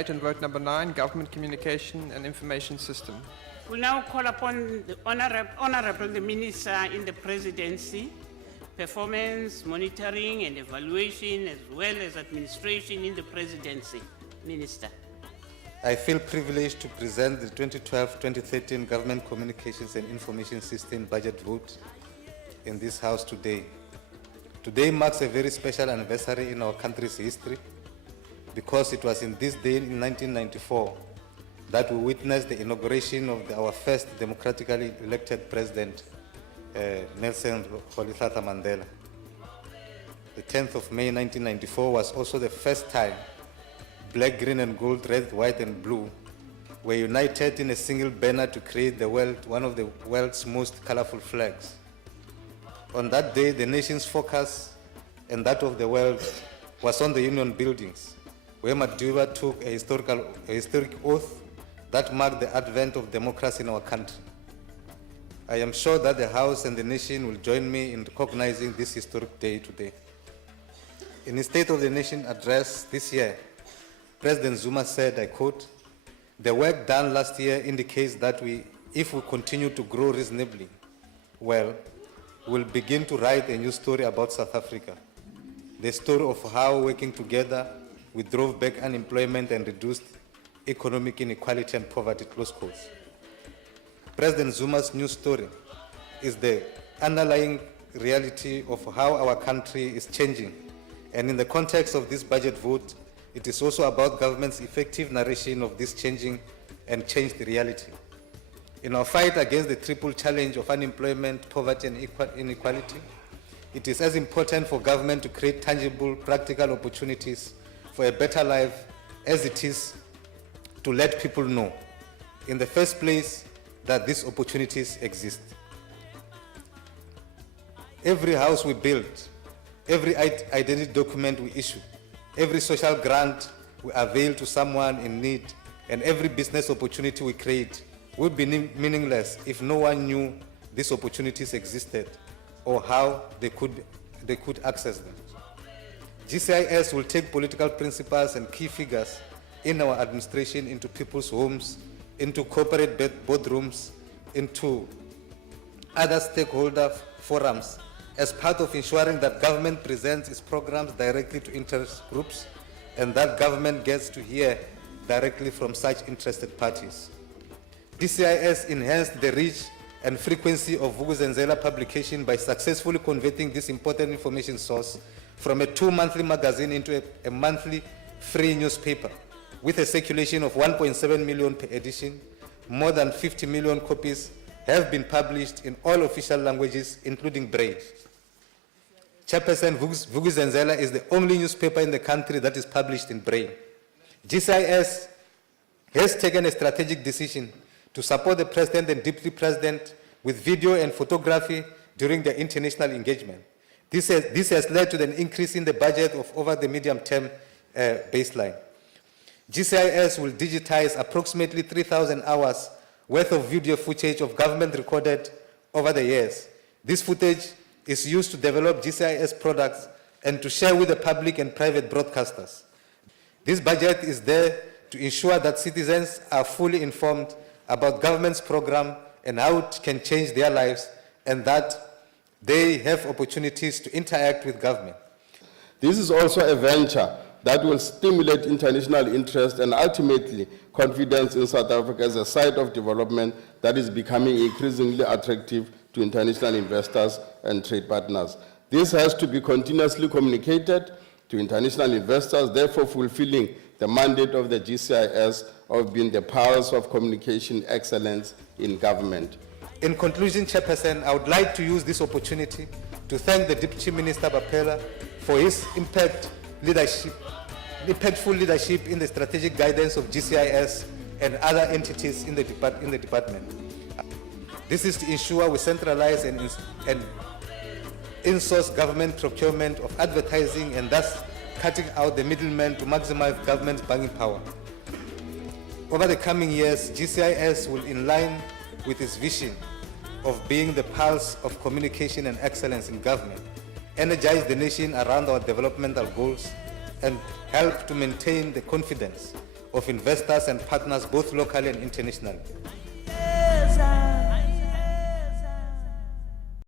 debate and vote number 9, Government Communication and Information System. We'll now call upon the Honorable the Minister in the Presidency, Performance, Monitoring and Evaluation, as well as Administration in the Presidency. Minister. I feel privileged to present the 2012-2013 Government Communications and Information System budget vote in this House today. Today marks a very special anniversary in our country's history because it was in this day in 1994 that we witnessed the inauguration of our first democratically elected president, Nelson Rolihlahla Mandela. The 10th of May 1994 was also the first time black, green and gold, red, white and blue were united in a single banner to create one of the world's most colorful flags. On that day, the nation's focus and that of the world was on the Union buildings, where Madiba took a historic oath that marked the advent of democracy in our country. I am sure that the House and the nation will join me in recognizing this historic day today. In his State of the Nation address this year, President Zuma said, I quote, "The work done last year indicates that if we continue to grow reasonably well, we'll begin to write a new story about South Africa. The story of how, working together, we drove back unemployment and reduced economic inequality and poverty," close quotes. President Zuma's new story is the underlying reality of how our country is changing. And in the context of this budget vote, it is also about government's effective narration of this changing and changed reality. In our fight against the triple challenge of unemployment, poverty and inequality, it is as important for government to create tangible, practical opportunities for a better life as it is to let people know, in the first place, that these opportunities exist. Every house we build, every identity document we issue, every social grant we avail to someone in need, and every business opportunity we create would be meaningless if no one knew these opportunities existed or how they could access them. GCIS will take political principles and key figures in our administration into people's homes, into corporate boardrooms, into other stakeholder forums as part of ensuring that government presents its programs directly to interest groups and that government gets to hear directly from such interested parties. GCIS enhanced the reach and frequency of Vuk'uzenzele publication by successfully converting this important information source from a 2-monthly magazine into a monthly free newspaper with a circulation of 1.7 million per edition. More than 50 million copies have been published in all official languages, including Braille. Chairperson, Vuk'uzenzele is the only newspaper in the country that is published in Braille. GCIS has taken a strategic decision to support the President and Deputy President with video and photography during their international engagement. This has led to an increase in the budget of over the medium-term baseline. GCIS will digitize approximately 3,000 hours worth of video footage of government recorded over the years. This footage is used to develop GCIS products and to share with the public and private broadcasters. This budget is there to ensure that citizens are fully informed about government's program and how it can change their lives, and that they have opportunities to interact with government. This is also a venture that will stimulate international interest and ultimately confidence in South Africa as a site of development that is becoming increasingly attractive to international investors and trade partners. This has to be continuously communicated to international investors, therefore fulfilling the mandate of the GCIS of being the powers of communication excellence in government. In conclusion, Chairperson, I would like to use this opportunity to thank the Deputy Minister Bapela for his impactful leadership in the strategic guidance of GCIS and other entities in the department. This is to ensure we centralize and in-source government procurement of advertising and thus cutting out the middlemen to maximize government's bargaining power. Over the coming years, GCIS will, in line with its vision of being the pulse of communication and excellence in government, energize the nation around our developmental goals, and help to maintain the confidence of investors and partners both locally and internationally.